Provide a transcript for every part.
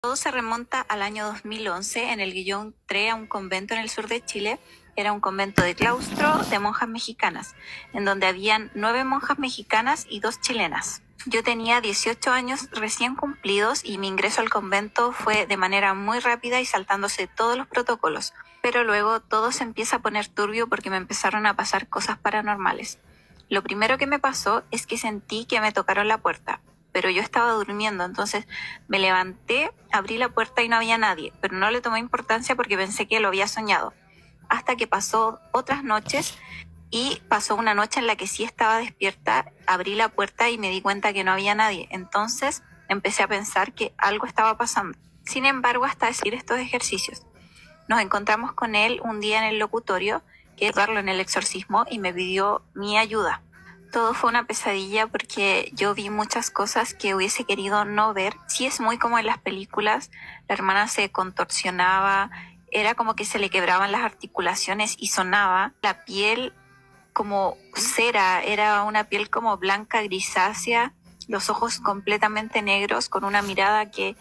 Todo se remonta al año 2011 en el que yo entré a un convento en el sur de Chile. Era un convento de claustro de monjas mexicanas, en donde habían 9 monjas mexicanas y 2 chilenas. Yo tenía 18 años recién cumplidos y mi ingreso al convento fue de manera muy rápida y saltándose todos los protocolos. Pero luego todo se empieza a poner turbio porque me empezaron a pasar cosas paranormales. Lo primero que me pasó es que sentí que me tocaron la puerta, pero yo estaba durmiendo, entonces me levanté, abrí la puerta y no había nadie, pero no le tomé importancia porque pensé que lo había soñado. Hasta que pasó otras noches y pasó una noche en la que sí estaba despierta, abrí la puerta y me di cuenta que no había nadie. Entonces empecé a pensar que algo estaba pasando. Sin embargo, hasta decir estos ejercicios, nos encontramos con él un día en el locutorio, que es darlo en el exorcismo, y me pidió mi ayuda. Todo fue una pesadilla porque yo vi muchas cosas que hubiese querido no ver. Sí, es muy como en las películas, la hermana se contorsionaba, era como que se le quebraban las articulaciones y sonaba. La piel como cera, era una piel como blanca grisácea, los ojos completamente negros, con una mirada que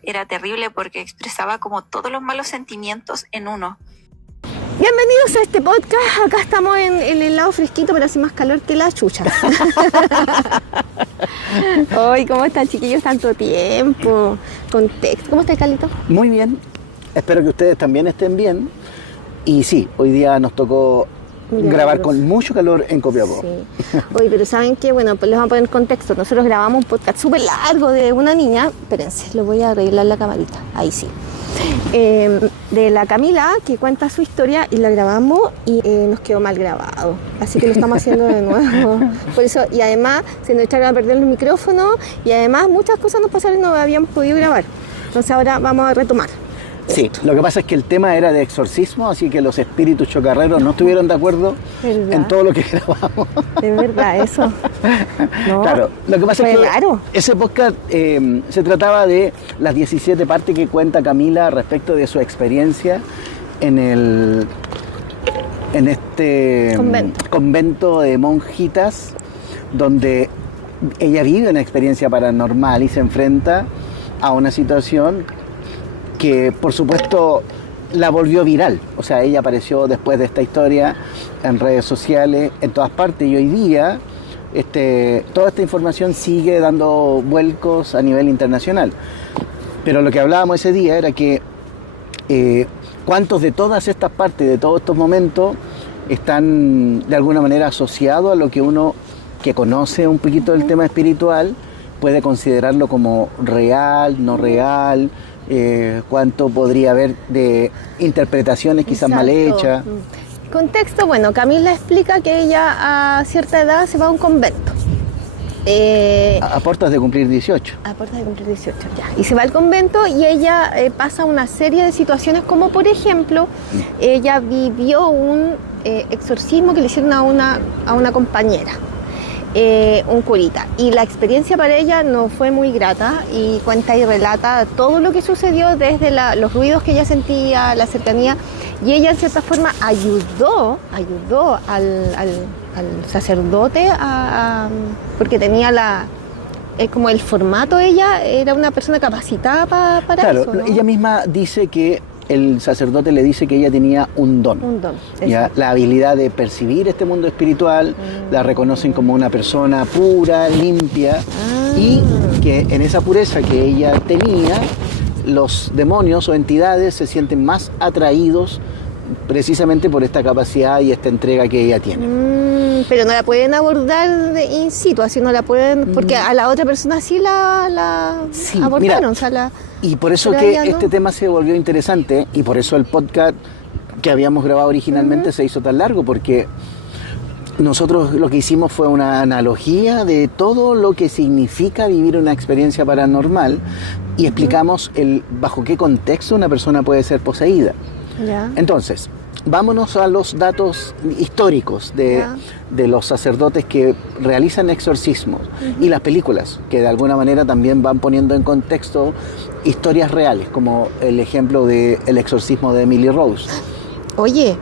era terrible porque expresaba como todos los malos sentimientos en uno. Bienvenidos a este podcast. Acá estamos en el lado fresquito, pero hace más calor que la chucha. Hoy, ¿cómo están, chiquillos? Tanto tiempo. Contexto. ¿Cómo está, Carlito? Muy bien, espero que ustedes también estén bien. Y sí, hoy día nos tocó grabar con mucho calor en Copiapó. Sí. Oye, pero ¿saben qué? Bueno, pues les vamos a poner en contexto. Nosotros grabamos un podcast súper largo de una niña. Espérense, lo voy a arreglar la camarita. Ahí sí. De la Camila, que cuenta su historia, y la grabamos y nos quedó mal grabado, así que lo estamos haciendo de nuevo. Por eso, y además se nos echaron a perder los micrófonos y además muchas cosas nos pasaron y no habíamos podido grabar, entonces ahora vamos a retomar. Sí, lo que pasa es que el tema era de exorcismo, así que los espíritus chocarreros no estuvieron de acuerdo en todo lo que grabamos. Es verdad, eso. No, claro, lo que pasa es que raro. Ese podcast se trataba de las 17 partes que cuenta Camila respecto de su experiencia en este convento de monjitas, donde ella vive una experiencia paranormal y se enfrenta a una situación que por supuesto la volvió viral. O sea, ella apareció después de esta historia en redes sociales, en todas partes, y hoy día toda esta información sigue dando vuelcos a nivel internacional. Pero lo que hablábamos ese día era que cuántos de todas estas partes, de todos estos momentos, están de alguna manera asociados a lo que uno que conoce un poquito del tema espiritual puede considerarlo como real, no real. Cuánto podría haber de interpretaciones quizás mal hechas. Contexto, bueno, Camila explica que ella a cierta edad se va a un convento. A puertas de cumplir 18. A puertas de cumplir 18, ya. Y se va al convento y ella pasa una serie de situaciones, como por ejemplo, ella vivió un exorcismo que le hicieron a una compañera. Un curita, y la experiencia para ella no fue muy grata, y cuenta y relata todo lo que sucedió, desde los ruidos que ella sentía, la cercanía, y ella en cierta forma ayudó al sacerdote porque tenía como el formato. Ella era una persona capacitada para claro, eso, ¿no? Ella misma dice que el sacerdote le dice que ella tenía un don. Un don, ¿ya? La habilidad de percibir este mundo espiritual, la reconocen como una persona pura, limpia, y que en esa pureza que ella tenía, los demonios o entidades se sienten más atraídos precisamente por esta capacidad y esta entrega que ella tiene. Pero no la pueden abordar in situ, así no la pueden, porque a la otra persona sí la sí, abordaron. Mira, y por eso que este tema se volvió interesante, y por eso el podcast que habíamos grabado originalmente se hizo tan largo, porque nosotros lo que hicimos fue una analogía de todo lo que significa vivir una experiencia paranormal, y explicamos bajo qué contexto una persona puede ser poseída. Ya. Entonces, vámonos a los datos históricos de los sacerdotes que realizan exorcismos, y las películas que de alguna manera también van poniendo en contexto historias reales, como el ejemplo del exorcismo de Emily Rose. Oye,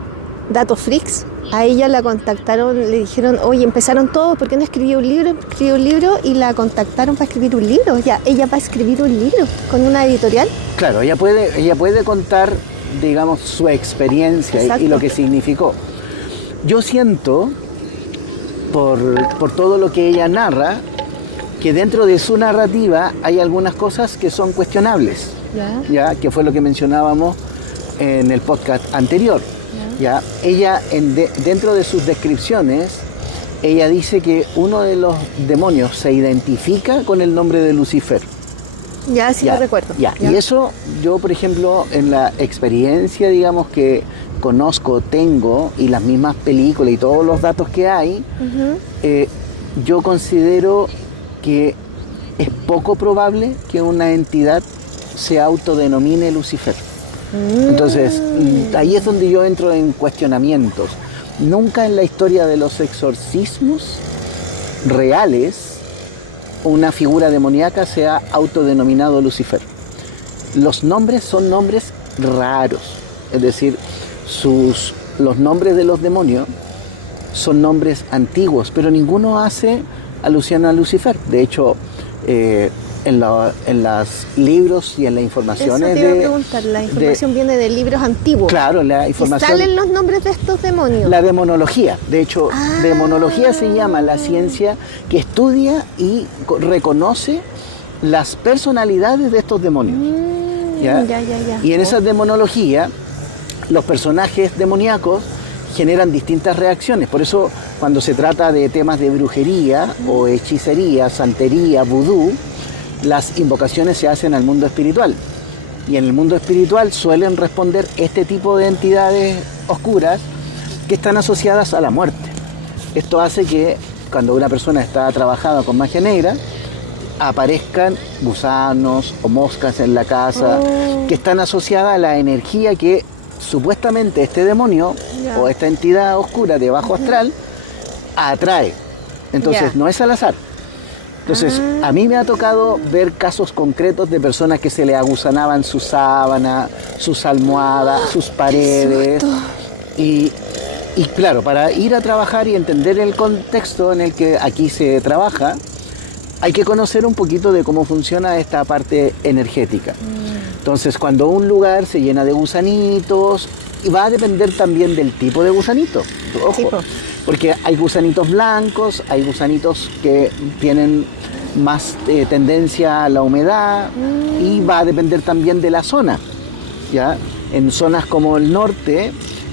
datos freaks, a ella la contactaron, le dijeron, oye, empezaron todos, ¿por qué no escribió un libro? Escribió un libro y la contactaron para escribir un libro. Ya, ella va a escribir un libro con una editorial. Claro, ella puede contar, digamos, su experiencia y lo que significó. Yo siento, por todo lo que ella narra, que dentro de su narrativa hay algunas cosas que son cuestionables, ¿ya? Que fue lo que mencionábamos en el podcast anterior. ¿Ya? Ella, dentro de sus descripciones, ella dice que uno de los demonios se identifica con el nombre de Lucifer. Ya, sí, lo recuerdo. Ya. Y eso, yo, por ejemplo, en la experiencia, digamos, que conozco, tengo, y las mismas películas y todos los datos que hay, yo considero que es poco probable que una entidad se autodenomine Lucifer. Entonces, ahí es donde yo entro en cuestionamientos. Nunca en la historia de los exorcismos reales una figura demoníaca se ha autodenominado Lucifer. Los nombres son nombres raros, es decir, los nombres de los demonios son nombres antiguos, pero ninguno hace alusión a Lucifer. De hecho, en los libros y en las informaciones. Eso te iba a preguntar, la información viene de libros antiguos. Claro, la información. ¿Y salen los nombres de estos demonios? La demonología. De hecho, demonología se llama la ciencia que estudia y reconoce las personalidades de estos demonios. ¿Ya? Y en esa demonología, los personajes demoníacos generan distintas reacciones. Por eso, cuando se trata de temas de brujería o hechicería, santería, vudú, las invocaciones se hacen al mundo espiritual. Y en el mundo espiritual suelen responder este tipo de entidades oscuras que están asociadas a la muerte. Esto hace que cuando una persona está trabajando con magia negra, aparezcan gusanos o moscas en la casa que están asociadas a la energía que supuestamente este demonio o esta entidad oscura de bajo astral atrae. Entonces no es al azar. Entonces a mí me ha tocado ver casos concretos de personas que se le agusanaban su sábana, sus almohadas, sus paredes. Y claro, para ir a trabajar y entender el contexto en el que aquí se trabaja, hay que conocer un poquito de cómo funciona esta parte energética. Entonces, cuando un lugar se llena de gusanitos, y va a depender también del tipo de gusanito. Ojo, sí, porque hay gusanitos blancos, hay gusanitos que tienen más tendencia a la humedad, y va a depender también de la zona. ¿Ya? En zonas como el norte,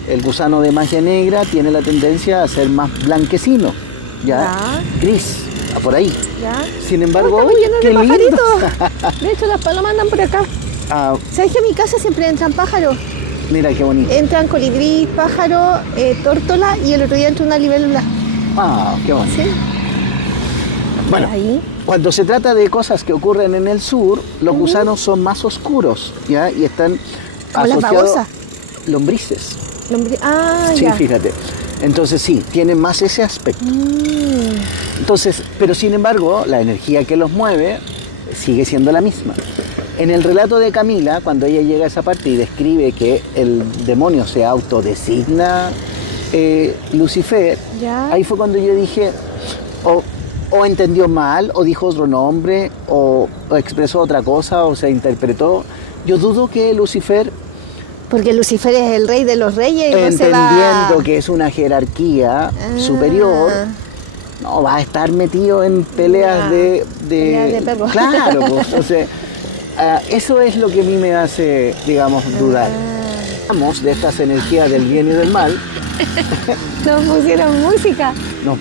el gusano de magia negra tiene la tendencia a ser más blanquecino, ¿ya? Gris. Por ahí. ¿Ya? Sin embargo, qué lindo. De hecho, las palomas andan por acá. ¿Sabes que a mi casa siempre entran pájaros? Mira qué bonito. Entran colibrí, pájaro, tórtola, y el otro día entró una libélula. Qué bonito. ¿Sí? Bueno, cuando se trata de cosas que ocurren en el sur, los gusanos son más oscuros, ¿ya? Y están asociados a lombrices. Sí, fíjate. Entonces sí, tienen más ese aspecto. Entonces, pero sin embargo, la energía que los mueve sigue siendo la misma. En el relato de Camila, cuando ella llega a esa parte y describe que el demonio se autodesigna Lucifer, ahí fue cuando yo dije, o entendió mal, o dijo otro nombre, o expresó otra cosa, o se interpretó. Yo dudo que Lucifer... Porque Lucifer es el rey de los reyes. Y entendiendo que es una jerarquía superior, no va a estar metido en peleas de perros. Claro, pues, entonces, eso es lo que a mí me hace, digamos, dudar. Hablamos de estas energías del bien y del mal. No pusieron música. No.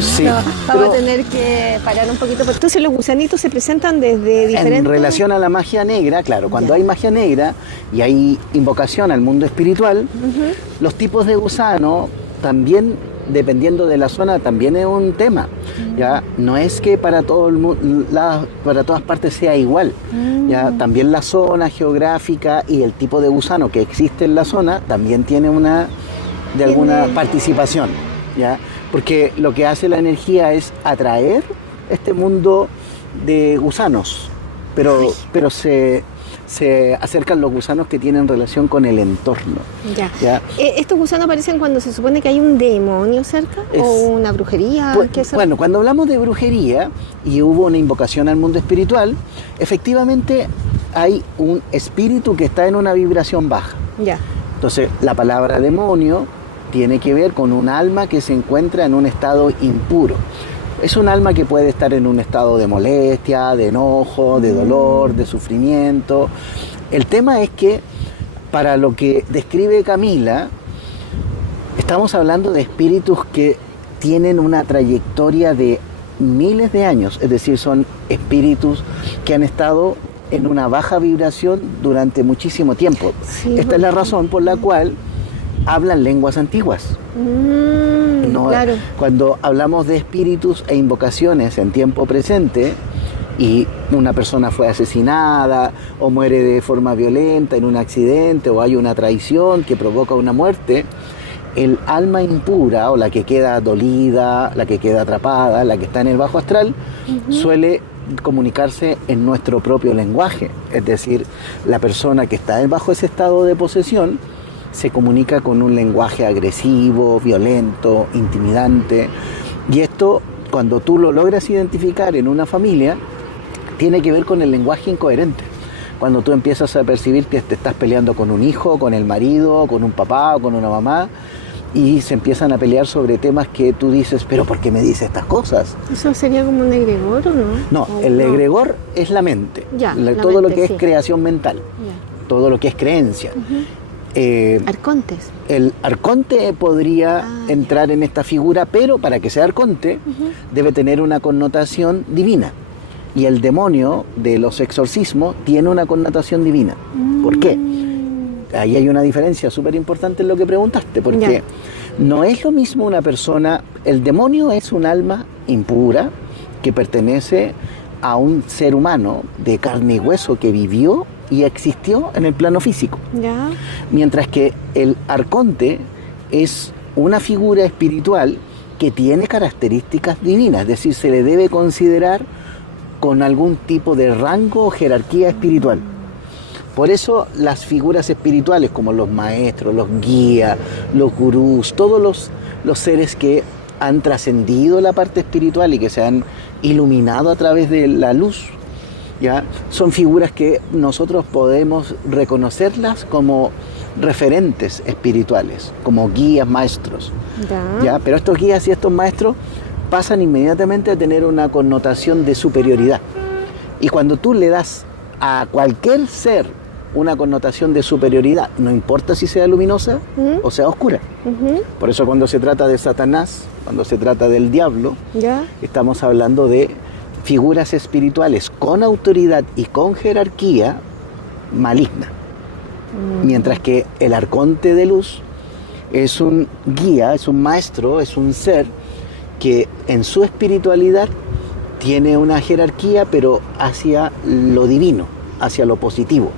Sí, vamos a tener que parar un poquito. Entonces los gusanitos se presentan desde diferentes... En relación a la magia negra, claro, cuando hay magia negra y hay invocación al mundo espiritual, los tipos de gusano también, dependiendo de la zona, también es un tema. ¿Ya? No es que para todo el mundo, para todas partes sea igual. ¿Ya? También la zona geográfica y el tipo de gusano que existe en la zona también tiene alguna participación. ¿Ya? Porque lo que hace la energía es atraer este mundo de gusanos, pero se acercan los gusanos que tienen relación con el entorno. Ya. ¿Estos gusanos aparecen cuando se supone que hay un demonio cerca o una brujería? Bueno, cuando hablamos de brujería y hubo una invocación al mundo espiritual, efectivamente hay un espíritu que está en una vibración baja. Ya. Entonces, la palabra demonio tiene que ver con un alma que se encuentra en un estado impuro. Es un alma que puede estar en un estado de molestia, de enojo, de dolor, de sufrimiento. El tema es que, para lo que describe Camila, estamos hablando de espíritus que tienen una trayectoria de miles de años, es decir, son espíritus que han estado en una baja vibración durante muchísimo tiempo. Sí, esta es la razón por la cual hablan lenguas antiguas. No, claro. Cuando hablamos de espíritus e invocaciones en tiempo presente y una persona fue asesinada o muere de forma violenta en un accidente o hay una traición que provoca una muerte, el alma impura o la que queda dolida, la que queda atrapada, la que está en el bajo astral, suele comunicarse en nuestro propio lenguaje. Es decir, la persona que está bajo ese estado de posesión se comunica con un lenguaje agresivo, violento, intimidante. Y esto, cuando tú lo logras identificar en una familia, tiene que ver con el lenguaje incoherente. Cuando tú empiezas a percibir que te estás peleando con un hijo, con el marido, con un papá o con una mamá, y se empiezan a pelear sobre temas que tú dices, pero ¿por qué me dice estas cosas? ¿Eso sería como un egregor o no? No, el egregor es la mente, todo lo que es creación mental, todo lo que es creencia. Arcontes. El arconte podría entrar en esta figura, pero para que sea arconte debe tener una connotación divina. Y el demonio de los exorcismos tiene una connotación divina. ¿Por qué? Ahí hay una diferencia súper importante en lo que preguntaste, porque no es lo mismo una persona. El demonio es un alma impura que pertenece a un ser humano de carne y hueso que vivió y existió en el plano físico. Mientras que el arconte es una figura espiritual que tiene características divinas, es decir, se le debe considerar con algún tipo de rango o jerarquía espiritual. Por eso las figuras espirituales como los maestros, los guías, los gurús, todos los seres que han trascendido la parte espiritual y que se han iluminado a través de la luz, ¿ya? Son figuras que nosotros podemos reconocerlas como referentes espirituales, como guías, maestros. ¿Ya? Pero estos guías y estos maestros pasan inmediatamente a tener una connotación de superioridad. Y cuando tú le das a cualquier ser una connotación de superioridad, no importa si sea luminosa o sea oscura. Por eso cuando se trata de Satanás, cuando se trata del diablo, estamos hablando de figuras espirituales con autoridad y con jerarquía maligna. Mientras que el arconte de luz es un guía, es un maestro, es un ser que en su espiritualidad tiene una jerarquía, pero hacia lo divino, hacia lo positivo.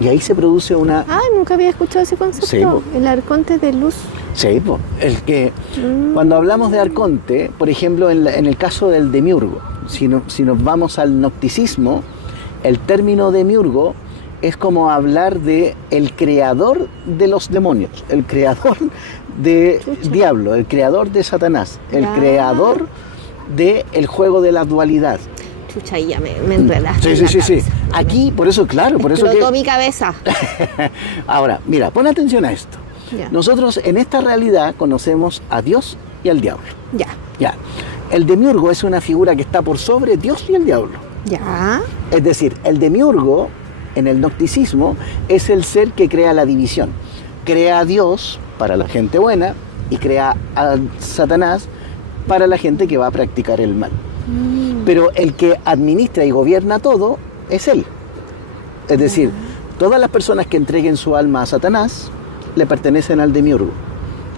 Y ahí se produce una... nunca había escuchado ese concepto. Sí, el arconte de luz. Sí, el que cuando hablamos de arconte, por ejemplo, en el caso del demiurgo, si nos vamos al gnosticismo, el término demiurgo es como hablar de el creador de los demonios, el creador de diablo, el creador de Satanás, el creador del juego de la dualidad. Chucha, ahí ya me enredaste. Sí. Aquí, por eso, claro, por eso que... Explotó mi cabeza. Ahora, mira, pon atención a esto. Nosotros en esta realidad conocemos a Dios y al diablo. Ya. El demiurgo es una figura que está por sobre Dios y el diablo. Es decir, el demiurgo en el gnosticismo es el ser que crea la división. Crea a Dios para la gente buena y crea a Satanás para la gente que va a practicar el mal. Pero el que administra y gobierna todo es él. Es decir, todas las personas que entreguen su alma a Satanás le pertenecen al demiurgo.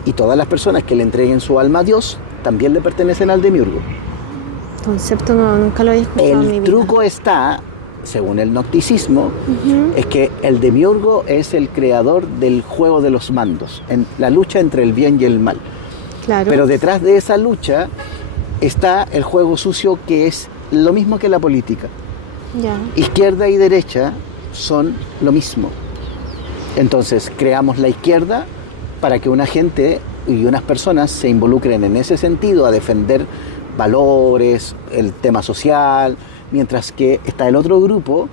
Y todas las personas que le entreguen su alma a Dios también le pertenecen al demiurgo. Concepto nunca lo había escuchado en mi vida. El truco está, según el gnosticismo, es que el demiurgo es el creador del juego de los mandos, en la lucha entre el bien y el mal. Pero detrás de esa lucha está el juego sucio, que es lo mismo que la política. Ya. Izquierda y derecha son lo mismo. Entonces creamos la izquierda para que una gente y unas personas se involucren en ese sentido a defender valores, el tema social, mientras que está el otro grupo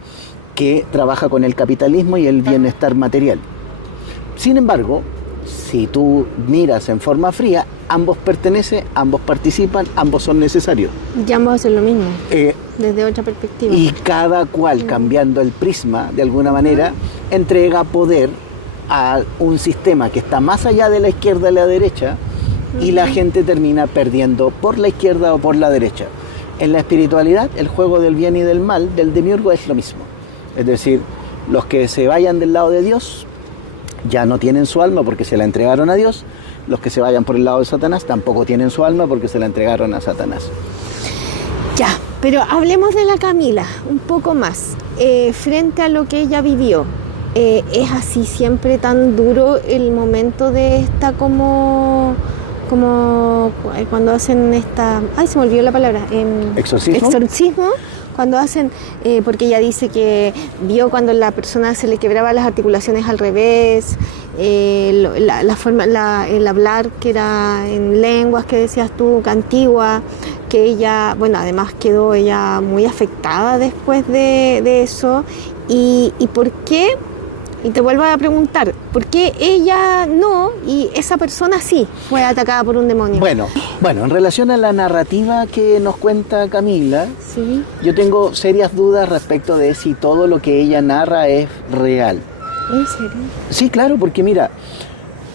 que trabaja con el capitalismo y el bienestar material. Sin embargo, si tú miras en forma fría, ambos pertenecen, ambos participan, ambos son necesarios. Y ambos hacen lo mismo, desde otra perspectiva. Y cada cual, cambiando el prisma, de alguna manera, entrega poder a un sistema que está más allá de la izquierda y la derecha, y la gente termina perdiendo por la izquierda o por la derecha. En la espiritualidad, el juego del bien y del mal, del demiurgo, es lo mismo. Es decir, los que se vayan del lado de Dios ya no tienen su alma porque se la entregaron a Dios. Los que se vayan por el lado de Satanás tampoco tienen su alma porque se la entregaron a Satanás. Ya, pero hablemos de la Camila un poco más. Frente a lo que ella vivió, ¿es así siempre tan duro el momento de esta como cuando hacen esta... Ay, se me olvidó la palabra. ¿Exorcismo? Exorcismo. Cuando hacen, porque ella dice que vio cuando la persona se le quebraba las articulaciones al revés, la forma, el hablar que era en lenguas que decías tú, antigua, que ella, bueno, además quedó ella muy afectada después de eso. ¿Y por qué? Y te vuelvo a preguntar, ¿por qué ella no y esa persona sí fue atacada por un demonio? Bueno, en relación a la narrativa que nos cuenta Camila, Sí. yo tengo serias dudas respecto de si todo lo que ella narra es real. ¿En serio? Sí, claro, porque mira,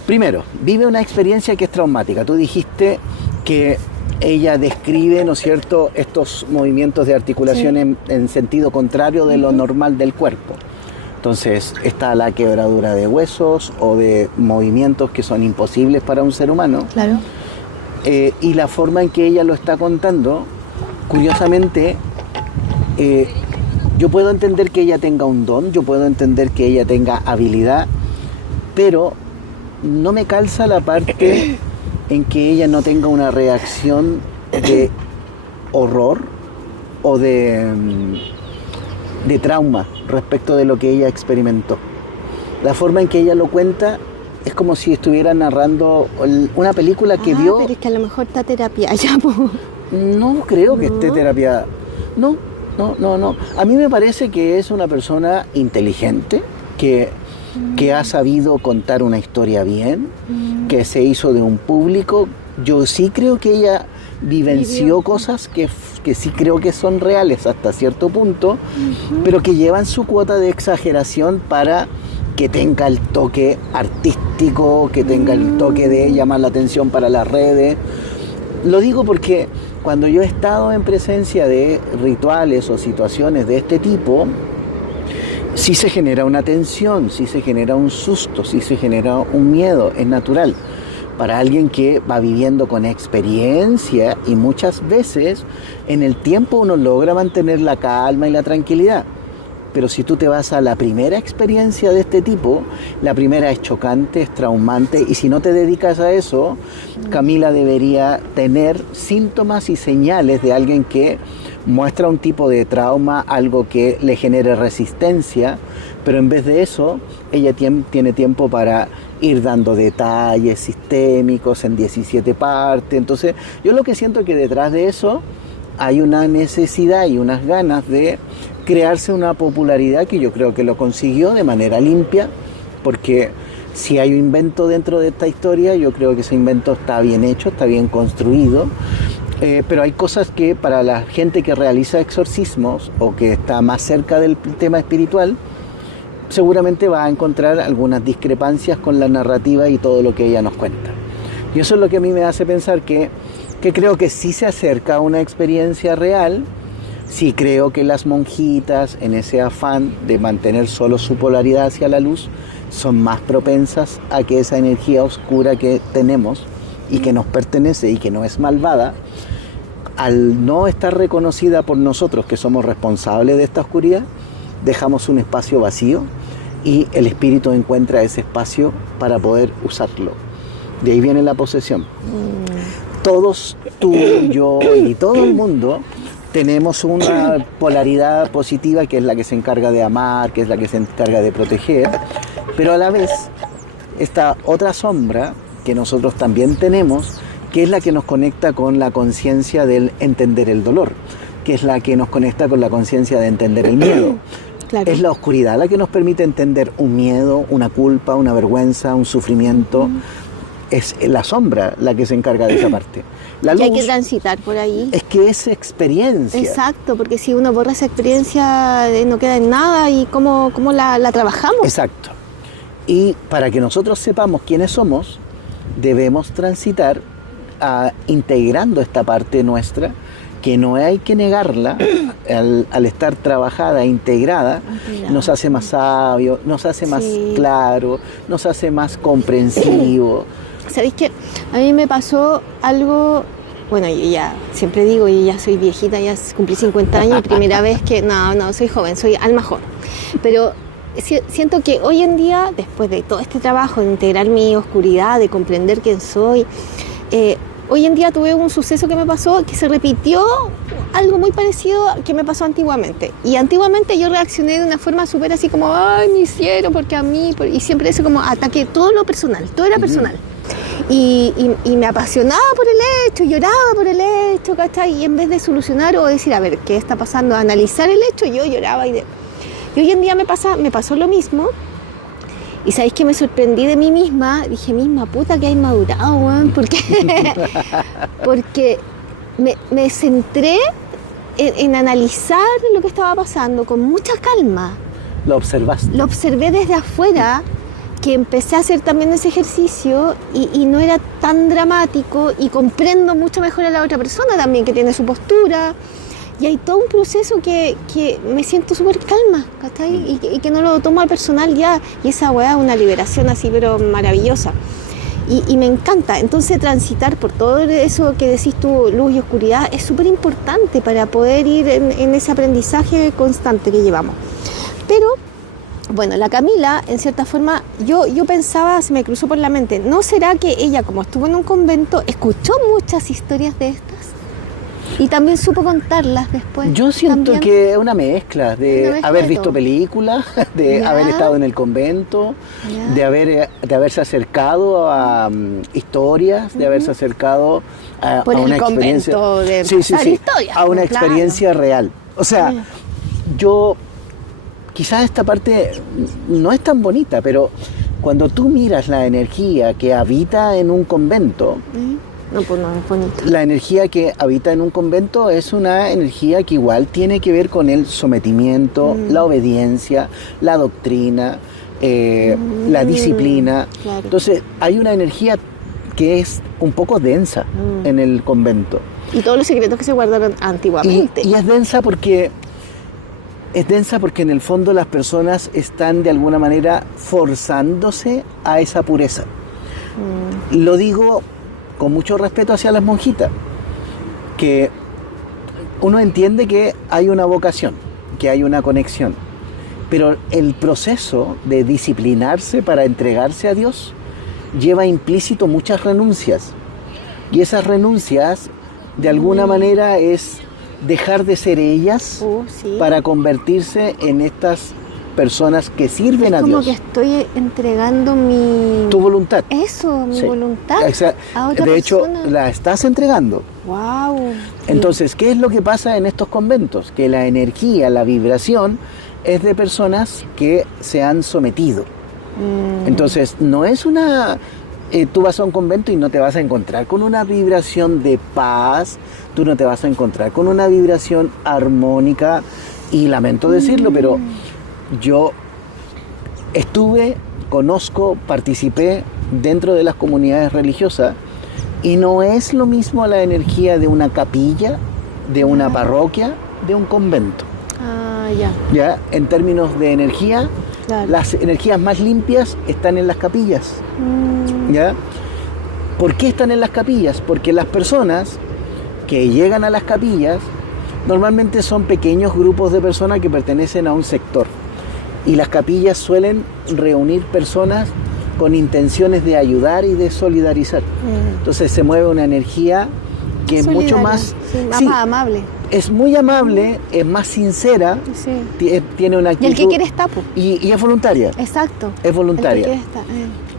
primero, vive una experiencia que es traumática. Tú dijiste que ella describe, ¿no es cierto?, estos movimientos de articulación en sentido contrario de lo normal del cuerpo. Entonces está la quebradura de huesos o de movimientos que son imposibles para un ser humano. Claro. Y la forma en que ella lo está contando, curiosamente, yo puedo entender que ella tenga un don, yo puedo entender que ella tenga habilidad, pero no me calza la parte en que ella no tenga una reacción de horror o de trauma respecto de lo que ella experimentó. La forma en que ella lo cuenta es como si estuviera narrando una película que vio. Pero es que a lo mejor está terapia ya, po. No creo que esté terapiada. No. A mí me parece que es una persona inteligente, que ha sabido contar una historia bien, que se hizo de un público. Yo sí creo que ella vivenció cosas que sí creo que son reales hasta cierto punto, pero que llevan su cuota de exageración para que tenga el toque artístico, que tenga el toque de llamar la atención para las redes. Lo digo porque cuando yo he estado en presencia de rituales o situaciones de este tipo, sí se genera una tensión, sí se genera un susto, sí se genera un miedo, es natural. Para alguien que va viviendo con experiencia y muchas veces en el tiempo uno logra mantener la calma y la tranquilidad. Pero si tú te vas a la primera experiencia de este tipo, la primera es chocante, es traumante, y si no te dedicas a eso, Camila debería tener síntomas y señales de alguien que muestra un tipo de trauma, algo que le genere resistencia, pero en vez de eso, ella tiene tiempo para ir dando detalles sistémicos en 17 partes. Entonces, yo lo que siento es que detrás de eso hay una necesidad y unas ganas de crearse una popularidad que yo creo que lo consiguió de manera limpia, porque si hay un invento dentro de esta historia, yo creo que ese invento está bien hecho, está bien construido, pero hay cosas que para la gente que realiza exorcismos o que está más cerca del tema espiritual, seguramente va a encontrar algunas discrepancias con la narrativa y todo lo que ella nos cuenta. Y eso es lo que a mí me hace pensar que creo que sí se acerca a una experiencia real. Sí creo que las monjitas, en ese afán de mantener solo su polaridad hacia la luz, son más propensas a que esa energía oscura que tenemos y que nos pertenece y que no es malvada, al no estar reconocida por nosotros que somos responsables de esta oscuridad, dejamos un espacio vacío y el espíritu encuentra ese espacio para poder usarlo. De ahí viene la posesión. Todos, tú, yo y todo el mundo tenemos una polaridad positiva que es la que se encarga de amar, que es la que se encarga de proteger, pero a la vez esta otra sombra que nosotros también tenemos, que es la que nos conecta con la conciencia del entender el dolor, que es la que nos conecta con la conciencia de entender el miedo. Claro. Es la oscuridad la que nos permite entender un miedo, una culpa, una vergüenza, un sufrimiento. Es la sombra la que se encarga de esa parte. La luz, y hay que transitar por ahí. es que es experiencia. Exacto, porque si uno borra esa experiencia no queda en nada y cómo la trabajamos. Exacto. Y para que nosotros sepamos quiénes somos, debemos transitar integrando esta parte nuestra, que no hay que negarla, al estar trabajada, integrada, nos hace más sabios, nos hace más claro, nos hace más comprensivo. ¿Sabéis qué? A mí me pasó algo, bueno, yo ya siempre digo, yo ya soy viejita, ya cumplí 50 años, y primera vez que, no, soy joven, soy alma joven, pero siento que hoy en día, después de todo este trabajo de integrar mi oscuridad, de comprender quién soy, hoy en día tuve un suceso que me pasó, que se repitió algo muy parecido que me pasó antiguamente. Y antiguamente yo reaccioné de una forma súper así como, ay, me hicieron, porque a mí, y siempre eso como ataque, todo lo personal, todo era personal. Y me apasionaba por el hecho, lloraba por el hecho, ¿cachai? Y en vez de solucionar o decir, a ver, ¿qué está pasando? Analizar el hecho, yo lloraba. Y hoy en día me pasó lo mismo. Y ¿sabéis que me sorprendí de mí misma? Dije, misma puta que hay madurado, weón. Porque me centré en analizar lo que estaba pasando con mucha calma. Lo observaste. Lo observé desde afuera, que empecé a hacer también ese ejercicio y no era tan dramático, y comprendo mucho mejor a la otra persona también, que tiene su postura. Y hay todo un proceso que me siento súper calma, ¿cachai? Y que no lo tomo al personal ya. Y esa weá es una liberación así, pero maravillosa. Y me encanta. Entonces, transitar por todo eso que decís tú, luz y oscuridad, es súper importante para poder ir en ese aprendizaje constante que llevamos. Pero, bueno, la Camila, en cierta forma, yo pensaba, se me cruzó por la mente, ¿no será que ella, como estuvo en un convento, escuchó muchas historias de estas? Y también supo contarlas después. Yo siento que es una mezcla de haber visto todo. Películas, de haber estado en el convento, de haberse acercado a historias, de haberse acercado a una experiencia. A una experiencia real. O sea, yo quizás esta parte no es tan bonita, pero cuando tú miras la energía que habita en un convento, no, pues no es bonito. La energía que habita en un convento es una energía que igual tiene que ver con el sometimiento, la obediencia, la doctrina, la disciplina. Claro. Entonces hay una energía que es un poco densa en el convento. Y todos los secretos que se guardaron antiguamente. Y es densa porque en el fondo las personas están de alguna manera forzándose a esa pureza. Lo digo con mucho respeto hacia las monjitas, que uno entiende que hay una vocación, que hay una conexión, pero el proceso de disciplinarse para entregarse a Dios lleva implícito muchas renuncias, y esas renuncias de alguna manera es dejar de ser ellas para convertirse en estas personas que sirven a Dios. Es como que estoy entregando tu voluntad. Eso, mi voluntad a otra de hecho, persona. la estás entregando. Wow. Entonces, ¿qué es lo que pasa en estos conventos? Que la energía, la vibración es de personas que se han sometido. Entonces, no es una... tú vas a un convento y no te vas a encontrar con una vibración de paz, tú no te vas a encontrar con una vibración armónica, y lamento decirlo, pero yo conozco, participé dentro de las comunidades religiosas, y no es lo mismo la energía de una capilla, de una parroquia, de un convento. Ya, en términos de energía, las energías más limpias están en las capillas. ¿Ya? ¿Por qué están en las capillas? Porque las personas que llegan a las capillas normalmente son pequeños grupos de personas que pertenecen a un sector. Y las capillas suelen reunir personas con intenciones de ayudar y de solidarizar. Entonces se mueve una energía que es mucho más más amable. es muy amable, es más sincera, Sí. tiene una Y actitud... el que quiere está, po. Y es voluntaria. Exacto. Es voluntaria. El que quiere está.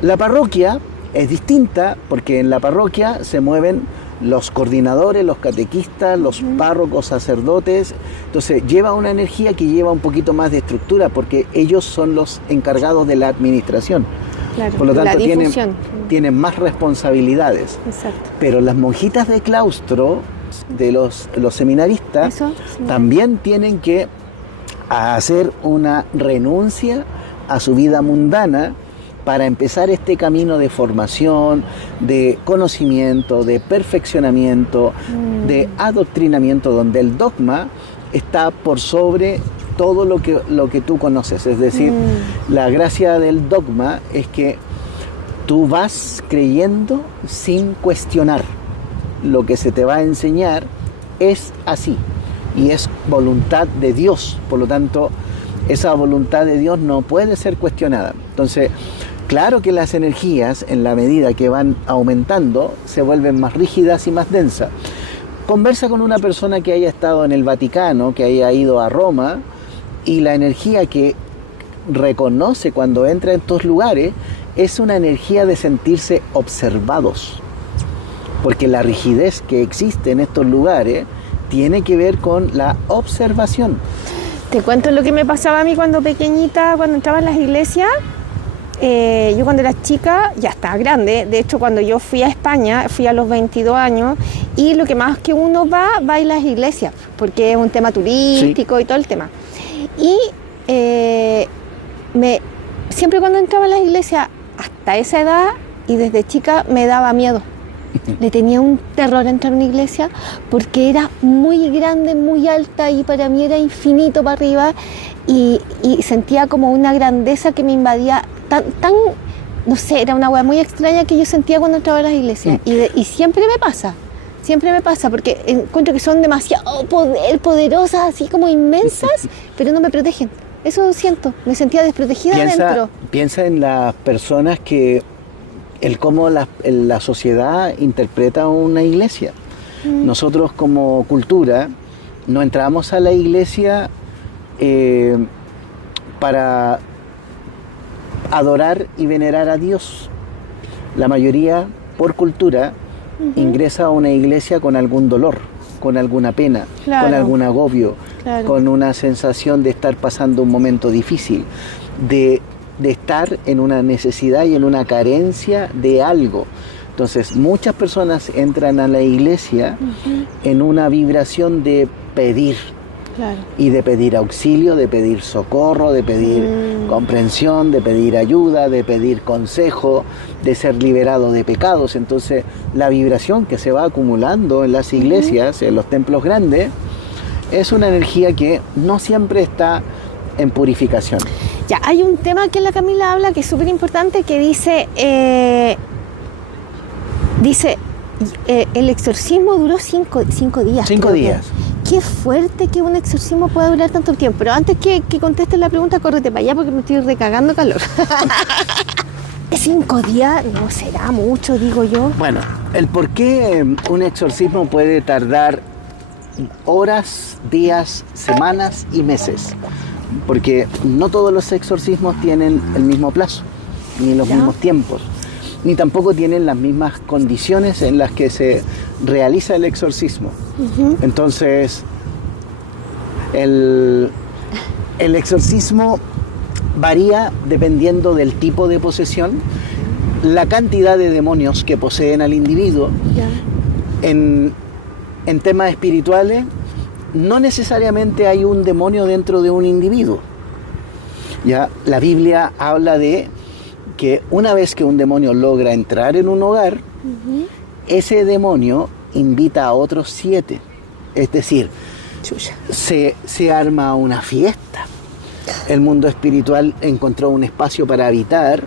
La parroquia es distinta porque en la parroquia se mueven los coordinadores, los catequistas, los párrocos, sacerdotes. Entonces lleva una energía que lleva un poquito más de estructura porque ellos son los encargados de la administración. Claro. Por lo tanto, la difusión. tienen más responsabilidades. Exacto. Pero las monjitas de claustro, de los seminaristas, Eso, sí. también tienen que hacer una renuncia a su vida mundana para empezar este camino de formación, de conocimiento, de perfeccionamiento, de adoctrinamiento, donde el dogma está por sobre todo lo que tú conoces. Es decir, la gracia del dogma es que tú vas creyendo sin cuestionar. Lo que se te va a enseñar es así y es voluntad de Dios. Por lo tanto, esa voluntad de Dios no puede ser cuestionada. Entonces, claro que las energías, en la medida que van aumentando, se vuelven más rígidas y más densas. Conversa con una persona que haya estado en el Vaticano, que haya ido a Roma, y la energía que reconoce cuando entra en estos lugares es una energía de sentirse observados. Porque la rigidez que existe en estos lugares tiene que ver con la observación. Te cuento lo que me pasaba a mí cuando pequeñita, cuando entraba en las iglesias. Yo cuando era chica, ya estaba grande, de hecho cuando yo fui a España, fui a los 22 años, y lo que más que uno va a las iglesias, porque es un tema turístico y todo el tema. Y siempre cuando entraba a las iglesias, hasta esa edad, y desde chica me daba miedo. Le tenía un terror entrar a una iglesia porque era muy grande, muy alta y para mí era infinito para arriba y sentía como una grandeza que me invadía tan no sé, era una hueá muy extraña que yo sentía cuando entraba a las iglesias y siempre me pasa porque encuentro que son demasiado poderosas, así como inmensas, pero no me protegen. Eso siento, me sentía desprotegida dentro. Piensa en las personas que cómo la sociedad interpreta una iglesia. Nosotros como cultura no entramos a la iglesia para adorar y venerar a Dios. La mayoría, por cultura, ingresa a una iglesia con algún dolor, con alguna pena, Claro. con algún agobio, Claro. con una sensación de estar pasando un momento difícil, de estar en una necesidad y en una carencia de algo. Entonces, muchas personas entran a la iglesia en una vibración de pedir, Claro. y de pedir auxilio, de pedir socorro, de pedir comprensión, de pedir ayuda, de pedir consejo, de ser liberado de pecados. Entonces, la vibración que se va acumulando en las iglesias, en los templos grandes, es una energía que no siempre está en purificación. Ya, hay un tema que la Camila habla que es súper importante, que dice, el exorcismo duró 5 días. 5 creo que. días. Qué fuerte que un exorcismo pueda durar tanto tiempo. Pero antes que contestes la pregunta, córrete para allá porque me estoy recagando calor. 5 días no será mucho, digo yo. Bueno, el por qué un exorcismo puede tardar horas, días, semanas y meses. Porque no todos los exorcismos tienen el mismo plazo, ni los mismos tiempos, ni tampoco tienen las mismas condiciones en las que se realiza el exorcismo. Entonces, el exorcismo varía dependiendo del tipo de posesión, la cantidad de demonios que poseen al individuo. En temas espirituales, no necesariamente hay un demonio dentro de un individuo. Ya la Biblia habla de que una vez que un demonio logra entrar en un hogar, ese demonio invita a otros 7. Es decir, se arma una fiesta. El mundo espiritual encontró un espacio para habitar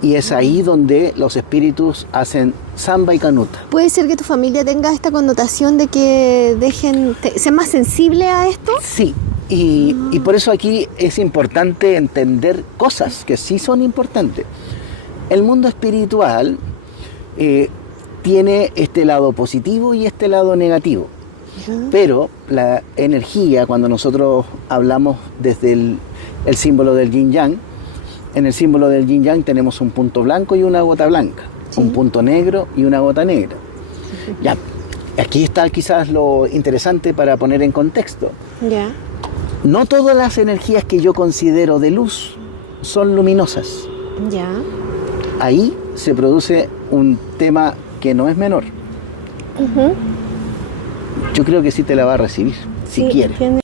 y es ahí donde los espíritus hacen samba y canuta. ¿Puede ser que tu familia tenga esta connotación de que sean más sensibles a esto? Sí, y por eso aquí es importante entender cosas que sí son importantes. El mundo espiritual tiene este lado positivo y este lado negativo. Pero la energía, cuando nosotros hablamos desde el símbolo del yin yang, en el símbolo del yin yang tenemos un punto blanco y una gota blanca, un punto negro y una gota negra. Ya, aquí está quizás lo interesante para poner en contexto. Ya. No todas las energías que yo considero de luz son luminosas. Ya. Ahí se produce un tema que no es menor. Yo creo que sí te la va a recibir, si Sí, quiere. entiendo.